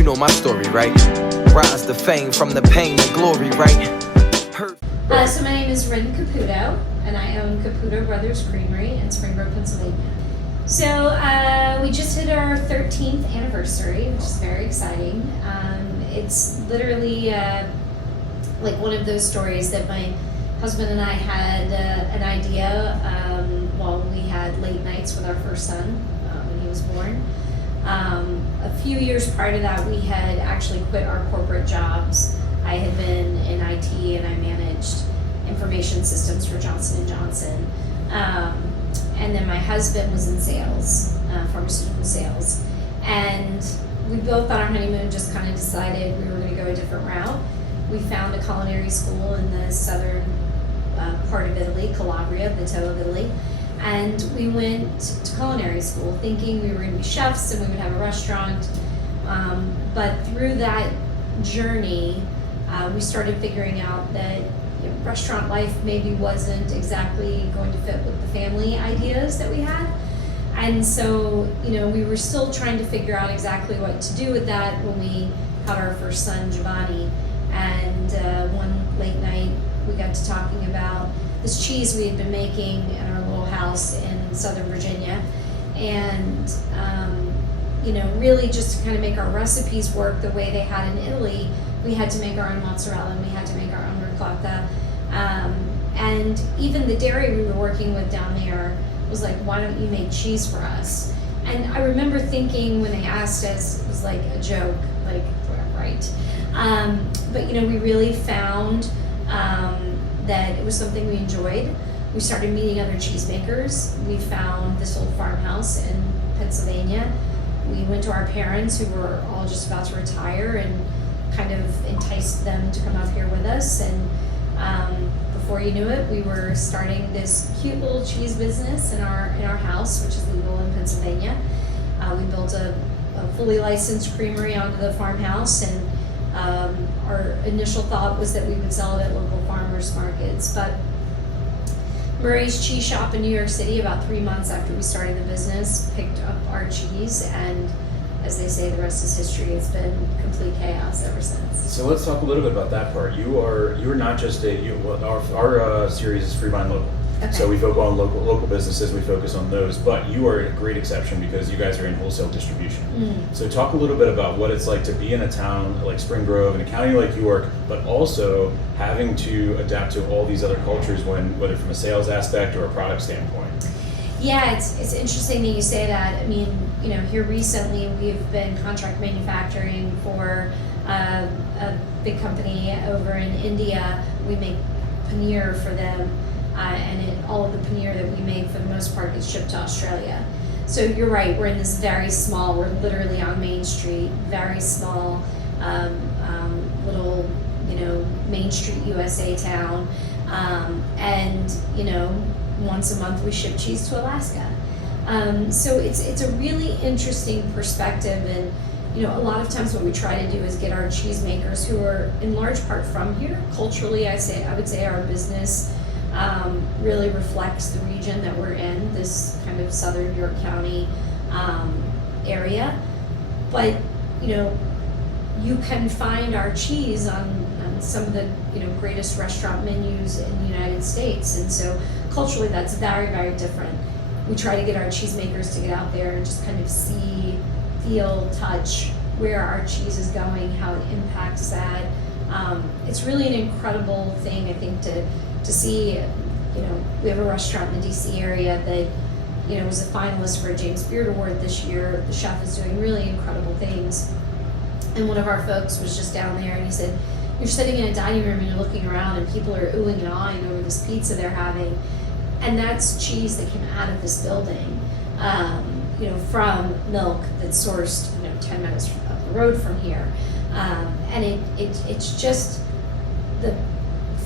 You know my story, right? Rise to fame from the pain to glory, right? So my name is Rynn Caputo, and I own Caputo Brothers Creamery in Springboro, Pennsylvania. So we just hit our 13th anniversary, which is very exciting. It's literally like one of those stories that my husband and I had an idea while we had late nights with our first son when he was born. A few years prior to that, we had actually quit our corporate jobs. I had been in IT and I managed information systems for Johnson & Johnson. And then my husband was in sales, pharmaceutical sales. And we both on our honeymoon just kind of decided we were going to go a different route. We found a culinary school in the southern part of Italy, Calabria, the toe of Italy. And we went to culinary school thinking we were going to be chefs and we would have a restaurant. But through that journey, we started figuring out that restaurant life maybe wasn't exactly going to fit with the family ideas that we had. And so, we were still trying to figure out exactly what to do with that when we had our first son, Giovanni. And one late night, we got to talking about this cheese we had been making in our little house in Southern Virginia. And, really just to kind of make our recipes work the way they had in Italy, we had to make our own mozzarella and we had to make our own ricotta. And even the dairy we were working with down there was like, why don't you make cheese for us? And I remember thinking when they asked us, it was like a joke, like, right. But we really found that it was something we enjoyed. We started meeting other cheesemakers. We found this old farmhouse in Pennsylvania. We went to our parents who were all just about to retire and kind of enticed them to come up here with us. And before you knew it, we were starting this cute little cheese business in our house, which is legal in Pennsylvania. We built a fully licensed creamery onto the farmhouse, and our initial thought was that we would sell it at local farmers markets. But Murray's Cheese Shop in New York City, about 3 months after we started the business, picked up our cheese, and as they say, the rest is history. It's been complete chaos ever since. So let's talk a little bit about that part. You're not just our series is FreeMind Local. Okay. So we focus on local businesses, we focus on those, but you are a great exception because you guys are in wholesale distribution. So talk a little bit about what it's like to be in a town like Spring Grove, in a county like York, but also having to adapt to all these other cultures, whether from a sales aspect or a product standpoint. Yeah, it's interesting that you say that. I mean, here recently we've been contract manufacturing for a big company over in India. We make paneer for them. And all of the paneer that we make for the most part gets shipped to Australia. So you're right, we're in this very small, we're literally on Main Street, very small little, Main Street USA town. And once a month we ship cheese to Alaska. So it's a really interesting perspective, and a lot of times what we try to do is get our cheesemakers who are in large part from here. Culturally, I would say our business really reflects the region that we're in, this kind of southern York County area. But you can find our cheese on some of the greatest restaurant menus in the United States, and so culturally that's very, very different. We try to get our cheesemakers to get out there and just kind of see, feel, touch where our cheese is going, how it impacts that. It's really an incredible thing, I think, to see. We have a restaurant in the DC area that was a finalist for a James Beard Award this year. The chef is doing really incredible things, and one of our folks was just down there and he said, you're sitting in a dining room and you're looking around and people are oohing and ahhing over this pizza they're having, and that's cheese that came out of this building, from milk that's sourced 10 minutes up the road from here. And it's just, the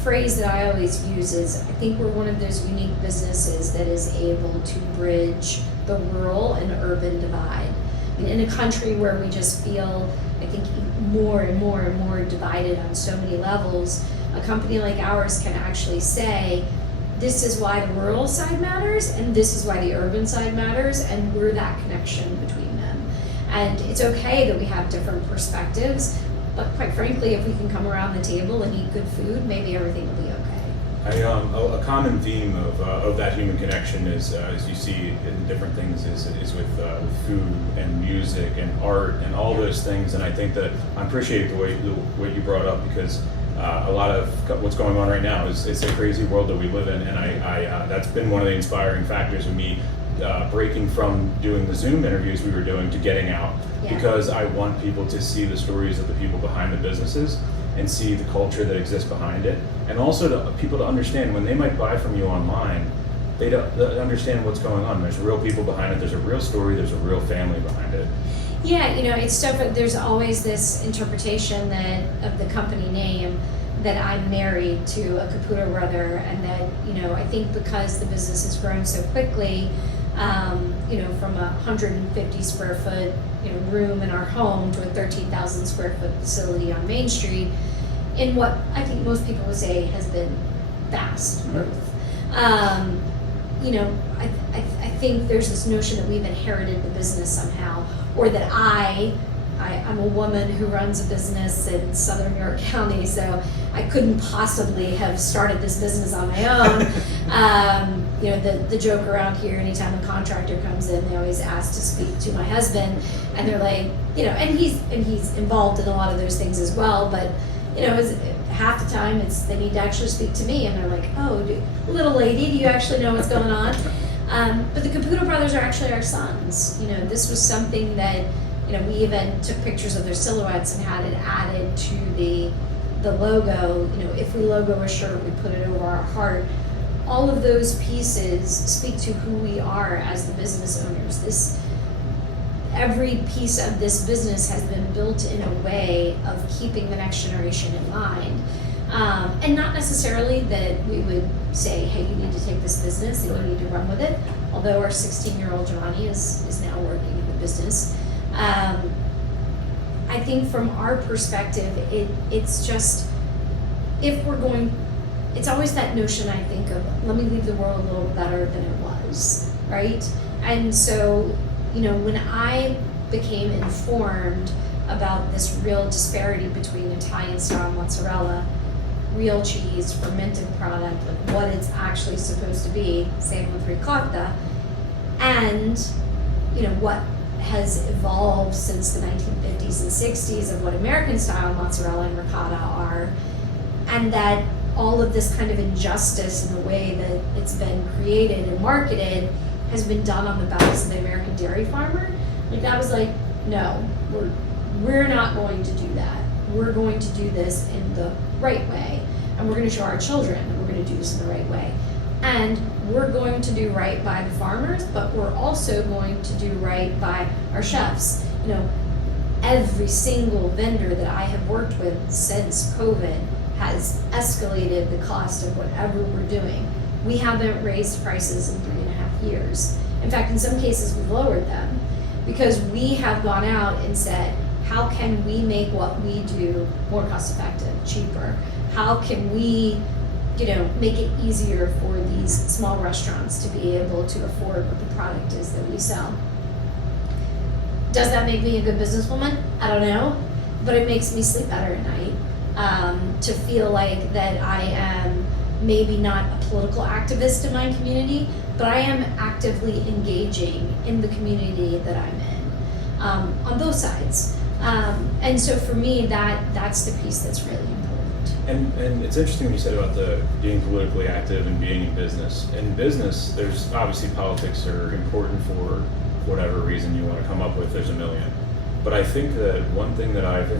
phrase that I always use is, I think we're one of those unique businesses that is able to bridge the rural and urban divide. I mean, in a country where we just feel, I think, more and more and more divided on so many levels, a company like ours can actually say, this is why the rural side matters and this is why the urban side matters, and we're that connection between them. And it's okay that we have different perspectives, but quite frankly, if we can come around the table and eat good food, maybe everything will be okay. A common theme of that human connection is, as you see in different things, is with food and music and art and all those things. And I think that I appreciate what you brought up, because a lot of what's going on right now is it's a crazy world that we live in, and I that's been one of the inspiring factors of me breaking from doing the Zoom interviews we were doing to getting out, because I want people to see the stories of the people behind the businesses and see the culture that exists behind it, and also people to understand when they might buy from you online, they understand what's going on. There's real people behind it. There's a real story. There's a real family behind it. Yeah, it's stuff. There's always this interpretation that of the company name that I'm married to a Caputo brother, and that I think because the business has grown so quickly, from a 150 square foot room in our home to a 13,000 square foot facility on Main Street, in what I think most people would say has been fast growth. I think there's this notion that we've inherited the business somehow, or that I'm a woman who runs a business in Southern New York County, so I couldn't possibly have started this business on my own. The joke around here, anytime a contractor comes in, they always ask to speak to my husband, and they're like, and he's involved in a lot of those things as well, but half the time they need to actually speak to me, and they're like, oh, little lady, do you actually know what's going on? But the Caputo brothers are actually our sons. This was something that we even took pictures of their silhouettes and had it added to the logo. If we logo a shirt, we put it over our heart. All of those pieces speak to who we are as the business owners. Every piece of this business has been built in a way of keeping the next generation in mind. And not necessarily that we would say, hey, you need to take this business and you need to run with it. Although our 16-year-old Johnny is now working in the business. I think from our perspective, it's just, it's always that notion, I think, of let me leave the world a little better than it was, right? And so, when I became informed about this real disparity between Italian style mozzarella, real cheese, fermented product, like what it's actually supposed to be, same with ricotta, and what has evolved since the 1950s and 60s of what American style mozzarella and ricotta are, and that all of this kind of injustice in the way that it's been created and marketed has been done on the backs of the American dairy farmer. Like, I was like, no, we're not going to do that. We're going to do this in the right way, and we're going to show our children that we're going to do this in the right way. And we're going to do right by the farmers, but we're also going to do right by our chefs. Every single vendor that I have worked with since COVID has escalated the cost of whatever we're doing. We haven't raised prices in 3.5 years. In fact, in some cases, we've lowered them because we have gone out and said, how can we make what we do more cost effective, cheaper? How can we make it easier for these small restaurants to be able to afford what the product is that we sell? Does that make me a good businesswoman? I don't know, but it makes me sleep better at night. To feel like that I am maybe not a political activist in my community, but I am actively engaging in the community that I'm in, on both sides. And so for me, that's the piece that's really important. And it's interesting what you said about the being politically active and being in business. In business, there's obviously politics are important for whatever reason you want to come up with. There's a million. But I think that one thing that I've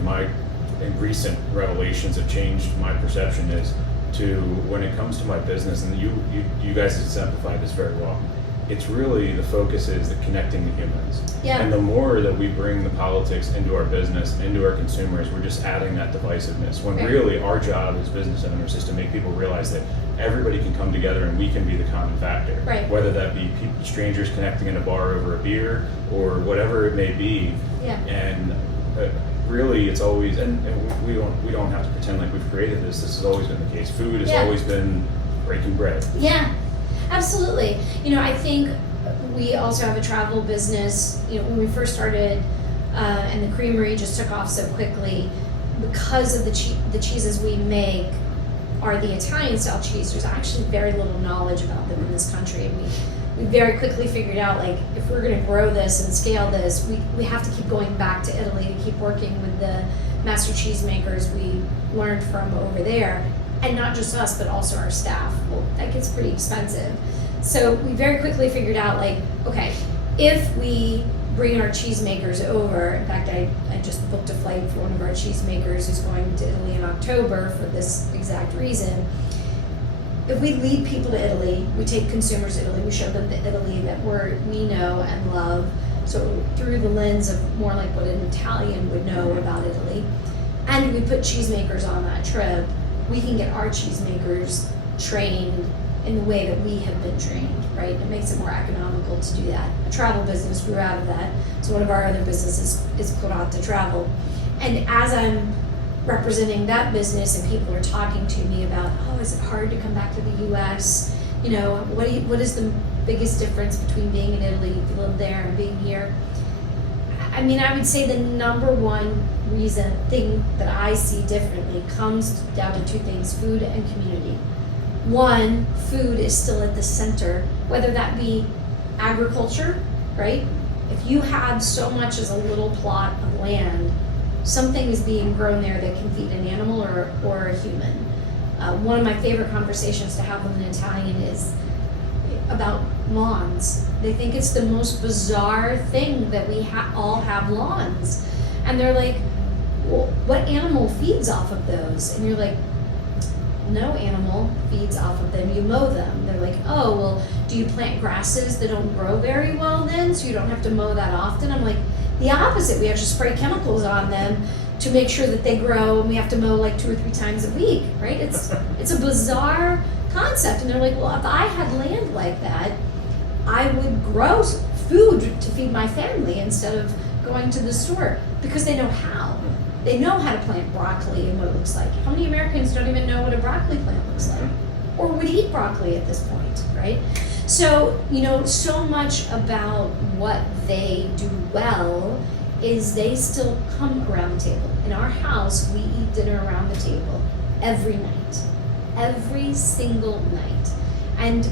in recent revelations have changed my perception is to when it comes to my business, and you guys exemplify this very well. It's really the focus is the connecting the humans. Yeah. And the more that we bring the politics into our business and into our consumers, we're just adding that divisiveness. When really our job as business owners is to make people realize that everybody can come together and we can be the common factor. Right. Whether that be strangers connecting in a bar over a beer or whatever it may be. Yeah. And really, it's always, and we don't have to pretend like we've created this. This has always been the case. Food has always been breaking bread. Yeah. Absolutely. I think we also have a travel business. When we first started and the Creamery just took off so quickly because of the cheeses we make are the Italian style cheese. There's actually very little knowledge about them in this country, and we very quickly figured out, like, if we're going to grow this and scale this, we have to keep going back to Italy to keep working with the master cheesemakers we learned from over there, and not just us, but also our staff. Well, that gets pretty expensive. So we very quickly figured out, like, okay, if we bring our cheesemakers over, in fact, I just booked a flight for one of our cheesemakers who's going to Italy in October for this exact reason. If we lead people to Italy, we take consumers to Italy, we show them the Italy that we know and love, so through the lens of more like what an Italian would know about Italy, and we put cheesemakers on that trip, we can get our cheesemakers trained in the way that we have been trained, right? It makes it more economical to do that. A travel business grew out of that, so one of our other businesses is Powerhouse Travel. And as I'm representing that business and people are talking to me about, oh, is it hard to come back to the US? You know, what is the biggest difference between being in Italy, if you live there, and being here? I mean, I would say the number one thing that I see differently comes down to two things: food and community. One, food is still at the center, whether that be agriculture, right? If you have so much as a little plot of land, something is being grown there that can feed an animal or a human. One of my favorite conversations to have with an Italian is about lawns. They think it's the most bizarre thing that we all have lawns. And they're like, well, what animal feeds off of those? And you're like, no animal feeds off of them, you mow them. They're like, oh, well, do you plant grasses that don't grow very well then, so you don't have to mow that often? I'm like, the opposite. We actually spray chemicals on them to make sure that they grow, and we have to mow like 2 or 3 times a week, right? It's a bizarre concept. And they're like, well, if I had land like that, I would grow food to feed my family instead of going to the store, because they know how. They know how to plant broccoli and what it looks like. How many Americans don't even know what a broccoli plant looks like, or would eat broccoli at this point, right? So, you know, so much about what they do well is they still come around the table. In our house, we eat dinner around the table every night, every single night. And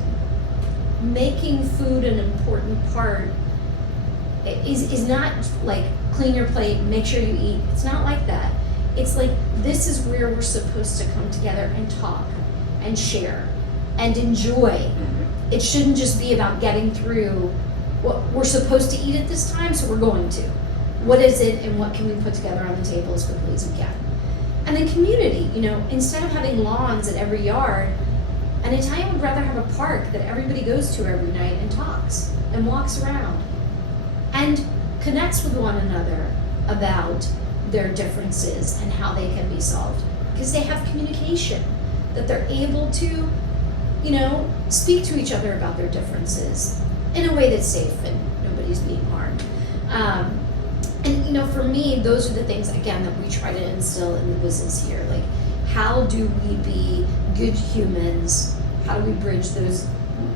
making food an important part is not like clean your plate, make sure you eat. It's not like that. It's like, this is where we're supposed to come together and talk and share and enjoy. It shouldn't just be about getting through what we're supposed to eat at this time, so we're going to. What is it, and what can we put together on the table as quickly as we can? And then community, you know, instead of having lawns at every yard, an Italian would rather have a park that everybody goes to every night and talks and walks around and connects with one another about their differences and how they can be solved, because they have communication, that they're able to, you know, speak to each other about their differences in a way that's safe and nobody's being harmed. And you know, for me, those are the things, again, that we try to instill in the business here. Like, how do we be good humans? How do we bridge those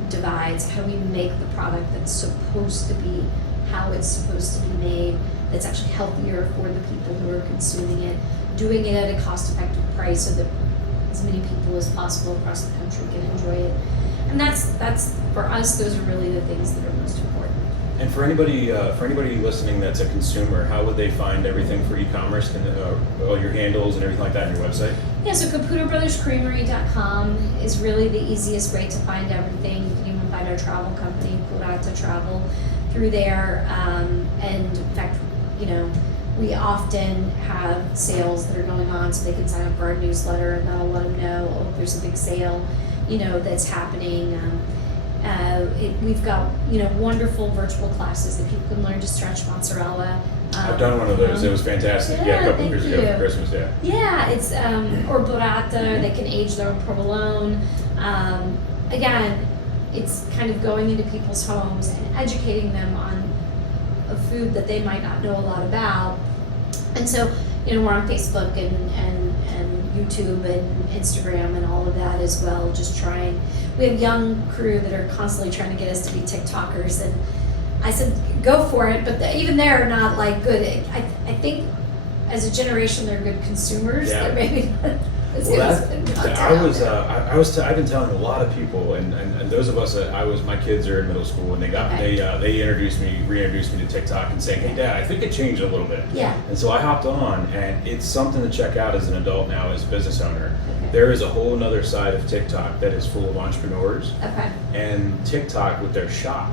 divides? How do we make the product that's supposed to be how it's supposed to be made, that's actually healthier for the people who are consuming it, doing it at a cost-effective price so that as many people as possible across the country can enjoy it. And that's for us, those are really the things that are most important. And for anybody listening that's a consumer, how would they find everything for e-commerce, and all your handles and everything like that on your website? Yeah, so CaputoBrothersCreamery.com is really the easiest way to find everything. You can even find our travel company, Powerhouse Travel, through there. And in fact, you know, we often have sales that are going on, so they can sign up for our newsletter, and that'll let them know, oh, there's a big sale, you know, that's happening. We've got, you know, wonderful virtual classes that people can learn to stretch mozzarella. I've done one of those. It was fantastic. Yeah, a couple of years ago for Christmas. Yeah. Yeah, it's or burrata. They can age their own provolone. Again, it's kind of going into people's homes and educating them on a food that they might not know a lot about. And so, you know, we're on Facebook and YouTube and Instagram and all of that as well, just trying. We have young crew that are constantly trying to get us to be TikTokers, and I said, go for it, but even they're not like good. I think as a generation, they're good consumers. Yeah. They're maybe not as good as content I've been telling a lot of people, and those of us that my kids are in middle school, and they reintroduced me to TikTok and saying, hey Dad, I think it changed a little bit. Yeah. And so I hopped on, and it's something to check out as an adult now, as a business owner. Okay. There is a whole nother side of TikTok that is full of entrepreneurs. Okay. And TikTok with their shop,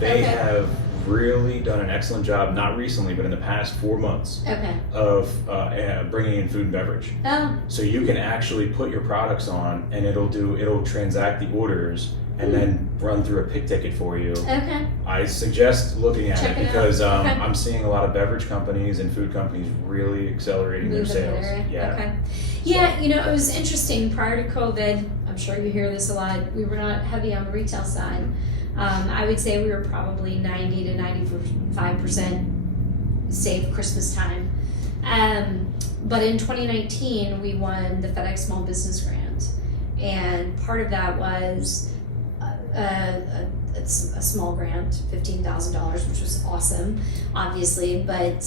they Okay. have really done an excellent job, not recently, but in the past 4 months, Okay. of bringing in food and beverage. Oh. So you can actually put your products on, and it'll transact the orders and then run through a pick ticket for you. Okay. I suggest looking at Check it it because out. Okay. I'm seeing a lot of beverage companies and food companies really accelerating their Moving sales. there. Yeah. Okay. Yeah, it was interesting prior to COVID. I'm sure you hear this a lot. We were not heavy on the retail side. I would say we were probably 90 to 95% safe Christmas time. But in 2019, we won the FedEx Small Business Grant. And part of that was it's a small grant, $15,000, which was awesome, obviously. But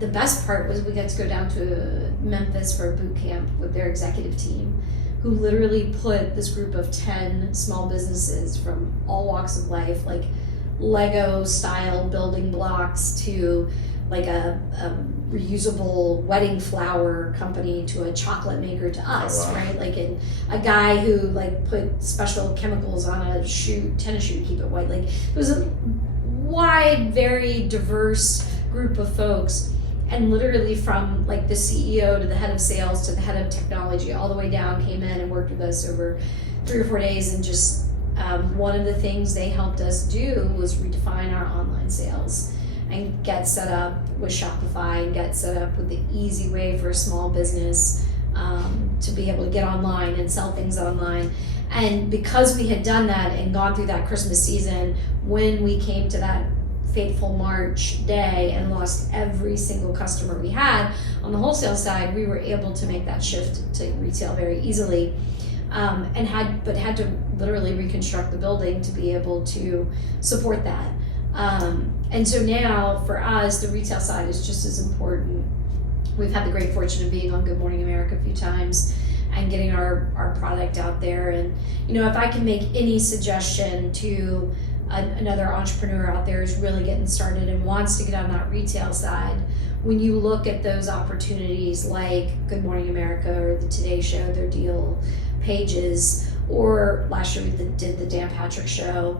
the best part was we got to go down to Memphis for a boot camp with their executive team, who literally put this group of 10 small businesses from all walks of life, like Lego style building blocks to like a reusable wedding flower company to a chocolate maker to us, wow. right? Like a guy who like put special chemicals on a tennis shoe to keep it white. Like it was a wide, very diverse group of folks. And literally from like the CEO to the head of sales to the head of technology all the way down came in and worked with us over 3 or 4 days. And just one of the things they helped us do was redefine our online sales and get set up with Shopify and get set up with the easy way for a small business to be able to get online and sell things online. And because we had done that and gone through that Christmas season, when we came to that fateful March day and lost every single customer we had on the wholesale side, we were able to make that shift to retail very easily, and had to literally reconstruct the building to be able to support that. And so now for us, the retail side is just as important. We've had the great fortune of being on Good Morning America a few times and getting our product out there. And if I can make any suggestion to another entrepreneur out there who's really getting started and wants to get on that retail side, when you look at those opportunities like Good Morning America or the Today Show, their deal pages, or last year we did the Dan Patrick Show,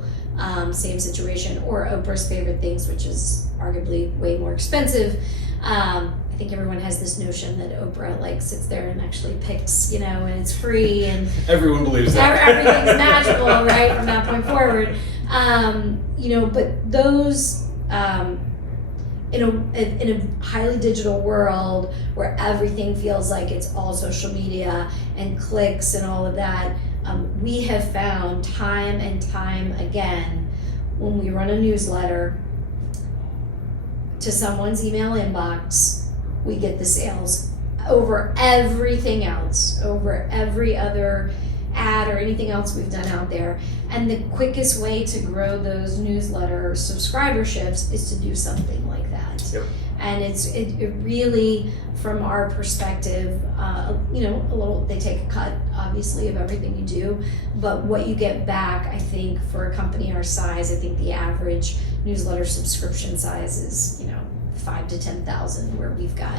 same situation, or Oprah's Favorite Things, which is arguably way more expensive. I think everyone has this notion that Oprah like sits there and actually picks, and it's free and Everyone believes that. Everything's magical, right, from that point forward. But those in a highly digital world where everything feels like it's all social media and clicks and all of that, we have found time and time again when we run a newsletter to someone's email inbox, we get the sales over everything else, over every other ad or anything else we've done out there. And the quickest way to grow those newsletter subscriberships is to do something like that. Yep. And it really, from our perspective, a little, they take a cut, obviously, of everything you do, but what you get back, I think, for a company our size, I think the average newsletter subscription size is, 5 to 10,000, where we've got,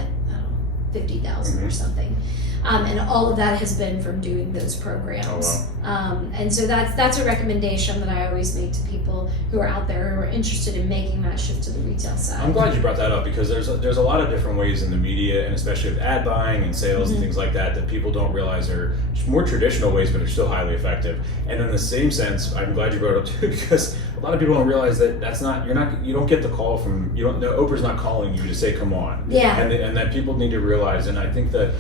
50,000 or something. And all of that has been from doing those programs. Oh, wow. And so that's a recommendation that I always make to people who are out there who are interested in making that shift to the retail side. I'm glad you brought that up, because there's a lot of different ways in the media, and especially with ad buying and sales and things like that people don't realize are more traditional ways, but are still highly effective. And in the same sense, I'm glad you brought it up too, because a lot of people don't realize that you don't get the call from, Oprah's not calling you to say come on. Yeah. And that people need to realize, and I think that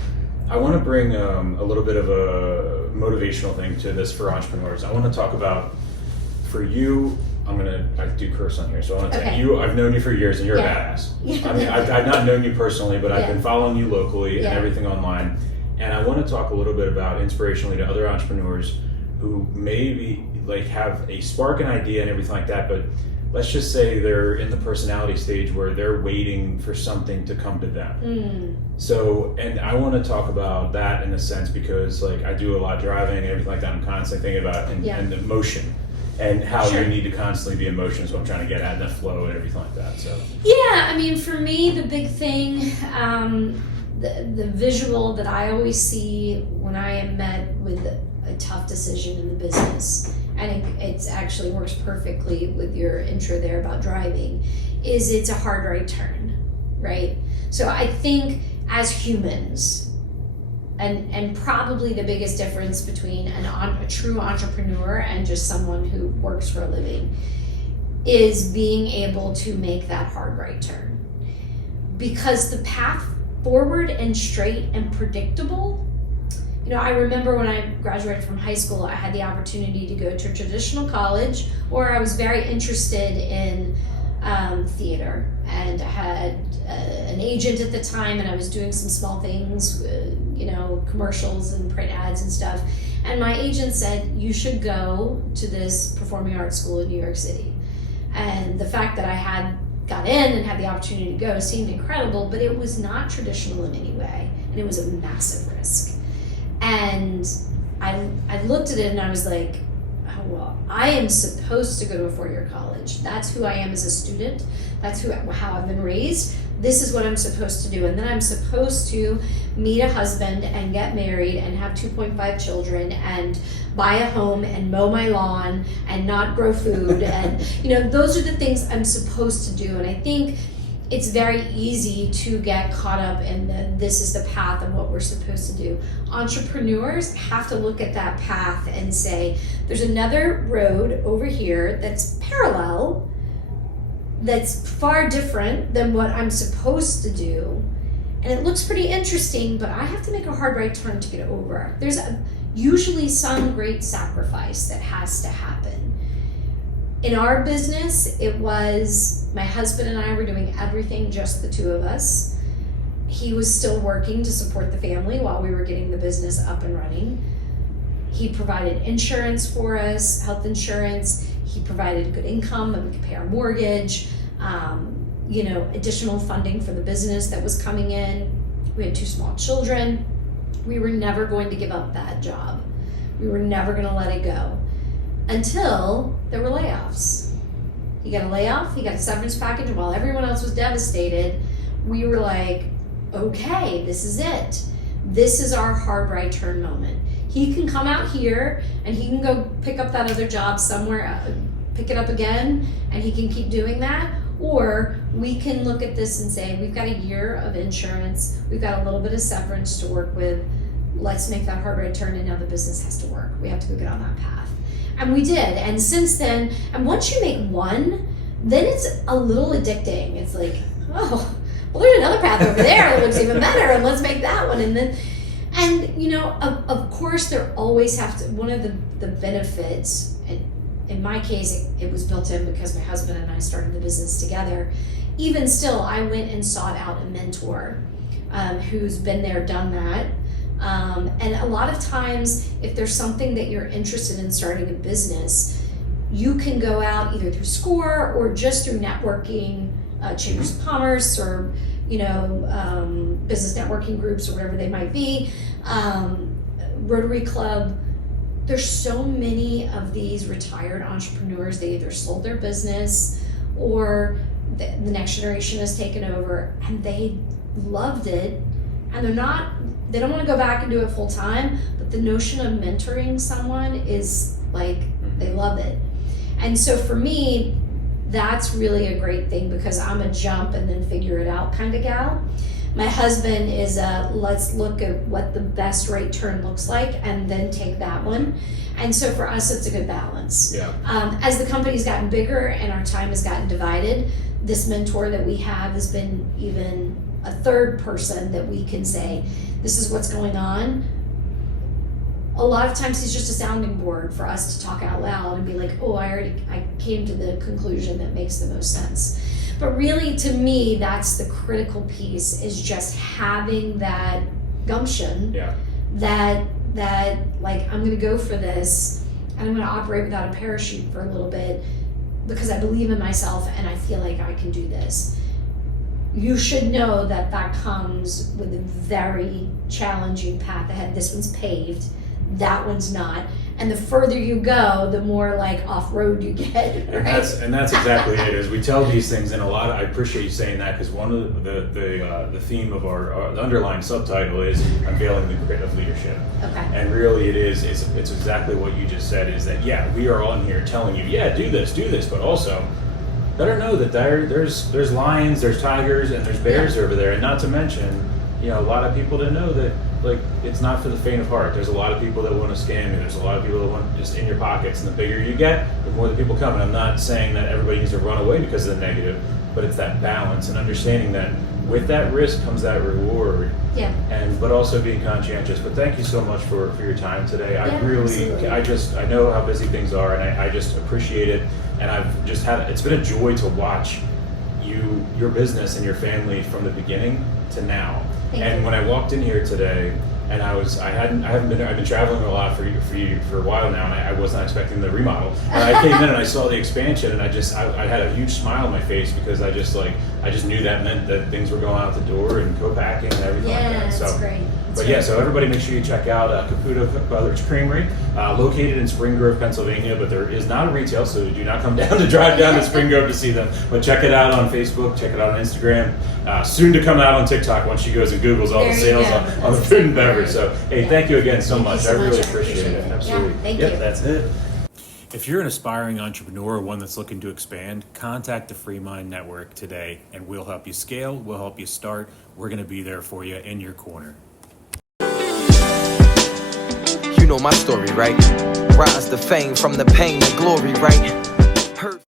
I want to bring a little bit of a motivational thing to this for entrepreneurs. I want to talk about, for you, I do curse on here, so I want to tell you, I've known you for years and you're a badass. I mean, I've not known you personally, but I've been following you locally and everything online. And I want to talk a little bit about inspirationally to other entrepreneurs who maybe like have a spark, an idea, and everything like that, but let's just say they're in the personality stage where they're waiting for something to come to them. So, and I want to talk about that in a sense because like I do a lot of driving and everything like that. I'm constantly thinking about and the motion and how you need to constantly be in motion is what I'm trying to get at, the flow and everything like that. So yeah, I mean, for me, the big thing, the visual that I always see when I am met with a tough decision in the business, and it actually works perfectly with your intro there about driving, is it's a hard right turn, right? So I think as humans, and probably the biggest difference between a true entrepreneur and just someone who works for a living is being able to make that hard right turn. Because the path forward and straight and predictable, you know, I remember when I graduated from high school, I had the opportunity to go to a traditional college, or I was very interested in theater, and I had an agent at the time, and I was doing some small things, you know, commercials and print ads and stuff. And my agent said, you should go to this performing arts school in New York City. And the fact that I had got in and had the opportunity to go seemed incredible, but it was not traditional in any way, and it was a massive risk. And I looked at it and I was like, oh, well, I am supposed to go to a four-year college. That's who I am as a student. That's how I've been raised. This is what I'm supposed to do. And then I'm supposed to meet a husband and get married and have 2.5 children and buy a home and mow my lawn and not grow food. And, you know, those are the things I'm supposed to do. And I think it's very easy to get caught up in this is the path of what we're supposed to do. Entrepreneurs have to look at that path and say, there's another road over here that's parallel, that's far different than what I'm supposed to do. And it looks pretty interesting, but I have to make a hard right turn to get over. There's usually some great sacrifice that has to happen. In our business, it was my husband and I were doing everything, just the two of us. He was still working to support the family while we were getting the business up and running. He provided insurance for us, health insurance. He provided good income and we could pay our mortgage, you know, additional funding for the business that was coming in. We had 2 small children. We were never going to give up that job. We were never going to let it go until there were layoffs. He got a layoff, he got a severance package, and while everyone else was devastated, we were like, okay, this is it. This is our hard right turn moment. He can come out here and he can go pick up that other job somewhere, pick it up again, and he can keep doing that. Or we can look at this and say, we've got a year of insurance, we've got a little bit of severance to work with, let's make that hard right turn, and now the business has to work. We have to go get on that path. And we did, and since then, and once you make one, then it's a little addicting. It's like, oh, well, there's another path over there that looks even better, and let's make that one. And then, and you know, of course, there always have to, one of the benefits, and in my case, it was built in because my husband and I started the business together. Even still, I went and sought out a mentor who's been there, done that. And a lot of times, if there's something that you're interested in starting a business, you can go out either through SCORE or just through networking, chambers of commerce, or, you know, business networking groups or whatever they might be, Rotary Club. There's so many of these retired entrepreneurs. They either sold their business or the next generation has taken over, and they loved it, and they don't want to go back and do it full time, but the notion of mentoring someone is like, they love it. And so for me, that's really a great thing, because I'm a jump and then figure it out kind of gal. My husband is let's look at what the best right turn looks like and then take that one. And so for us, it's a good balance. Yeah. As the company's gotten bigger and our time has gotten divided, this mentor that we have has been even a third person that we can say, this is what's going on. A lot of times he's just a sounding board for us to talk out loud and be like, oh, I came to the conclusion that makes the most sense. But really, to me, that's the critical piece, is just having that gumption, that like, I'm gonna go for this, and and I'm going to operate without a parachute for a little bit because I believe in myself and I feel like I can do this. You should know that that comes with a very challenging path ahead. This one's paved, that one's not. And the further you go, the more like off-road you get. Right? And that's exactly it. Is we tell these things, and I appreciate you saying that, because one of the theme of the underlying subtitle is unveiling the grit of leadership. Okay. And really, it's exactly what you just said. Is that we are on here telling you, do this, but also better know that there's lions, there's tigers, and there's bears over there, and not to mention, a lot of people to know that. Like, it's not for the faint of heart. There's a lot of people that want to scam you. There's a lot of people that want just in your pockets. And the bigger you get, the more the people come. And I'm not saying that everybody needs to run away because of the negative, but it's that balance and understanding that with that risk comes that reward. Yeah. But also being conscientious. But thank you so much for your time today. Absolutely. I know how busy things are, and I just appreciate it. And I've just it's been a joy to watch your business and your family from the beginning to now. And when I walked in here today, and I've been traveling a lot for a while now, and I was not expecting the remodel. And I came in and I saw the expansion, and I had a huge smile on my face because I just knew that meant that things were going out the door and co-packing and everything like that. So, that's great. So everybody make sure you check out Caputo Brothers Creamery, located in Spring Grove, Pennsylvania, but there is not a retail, so do not come down to drive down to Spring Grove to see them. But check it out on Facebook, check it out on Instagram. Soon to come out on TikTok once she goes and Googles all the sales on the food and beverage. So, hey, thank you again so much. I really appreciate it. Absolutely. Thank you. That's it. If you're an aspiring entrepreneur or one that's looking to expand, contact the FreeMind Network today, and we'll help you scale, we'll help you start. We're going to be there for you in your corner. You know my story, right? Rise to fame from the pain to glory, right?